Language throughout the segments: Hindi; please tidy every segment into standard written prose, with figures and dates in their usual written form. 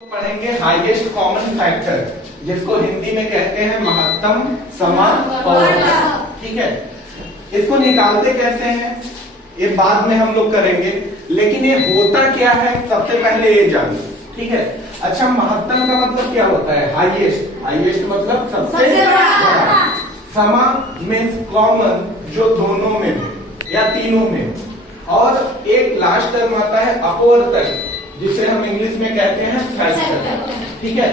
पढ़ेंगे हाईएस्ट कॉमन फैक्टर, जिसको हिंदी में कहते हैं महत्तम समापवर्तक। ठीक है, इसको निकालते कैसे हैं ये बाद में हम लोग करेंगे, लेकिन ये होता क्या है सबसे पहले ये जानिए। ठीक है, अच्छा महत्तम का मतलब क्या होता है? हाईएस्ट। हाईएस्ट मतलब सबसे बड़ा। समा मीन्स कॉमन, जो दोनों में हो या तीनों में हो, और एक लास्ट टर्म आता है अपवर्तक, जिसे हम इंग्लिश में कहते हैं फैक्टर। ठीक है,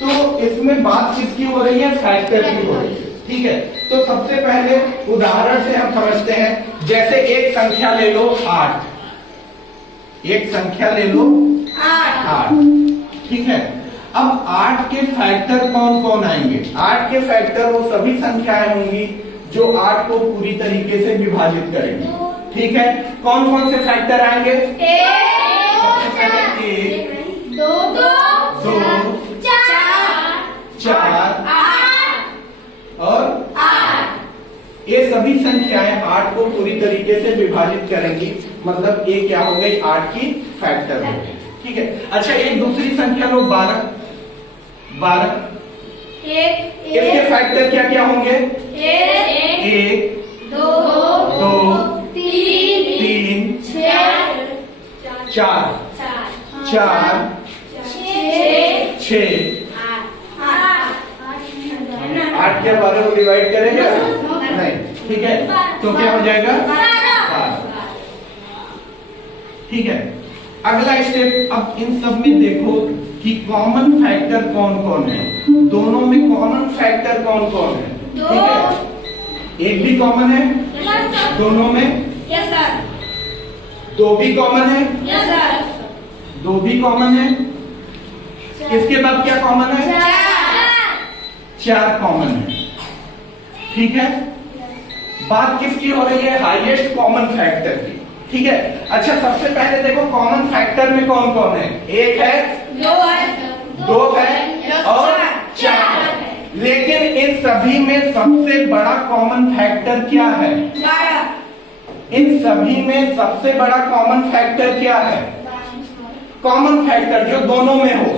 तो इसमें बात किसकी हो रही है? फैक्टर की हो रही है। ठीक है, तो सबसे पहले उदाहरण से हम समझते हैं। जैसे एक संख्या ले लो 8। एक संख्या ले लो 8। ठीक है, अब 8 के फैक्टर कौन कौन आएंगे? 8 के फैक्टर वो सभी संख्याएं होंगी जो 8 को पूरी तरीके से विभाजित करेंगी। ठीक है, कौन कौन से फैक्टर आएंगे? 1, 2, 4 और 8। ये सभी संख्याएं 8 को पूरी तरीके से विभाजित करेंगी, मतलब ये क्या हो गई? 8 की फैक्टर हो गई। ठीक है, अच्छा एक दूसरी संख्या लो 12। इसके फैक्टर क्या क्या होंगे? 1, 2, 3, 4, 6, 8 क्या 12 को डिवाइड करेंगे? नहीं। ठीक है, तो क्या हो जाएगा? 12। ठीक है, अगला स्टेप। अब इन सब में देखो कि कॉमन फैक्टर कौन कौन है। दोनों में कॉमन फैक्टर कौन कौन है? ठीक है, एक भी कॉमन है दोनों में? Yes sir. 2 भी कॉमन है? Yes sir. 2 भी कॉमन है। इसके बाद क्या कॉमन है? 4 कॉमन है। ठीक है, बात किसकी हो रही है? हाईएस्ट कॉमन फैक्टर की। ठीक है, अच्छा सबसे पहले देखो कॉमन फैक्टर में कौन कौन है? 1 है, 2 है और 4 है। लेकिन इन सभी में सबसे बड़ा कॉमन फैक्टर क्या है? इन सभी में सबसे बड़ा कॉमन फैक्टर क्या है? कॉमन फैक्टर जो दोनों में हो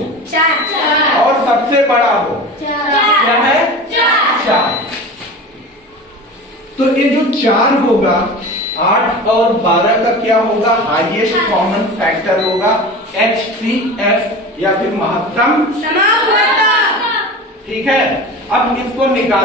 और सबसे बड़ा हो क्या है? 4। तो ये जो 4 होगा, 8 और 12 का क्या होगा? हाईएस्ट कॉमन फैक्टर होगा, HCF या फिर महत्तम समापवर्तक। ठीक है, अब इसको निकाल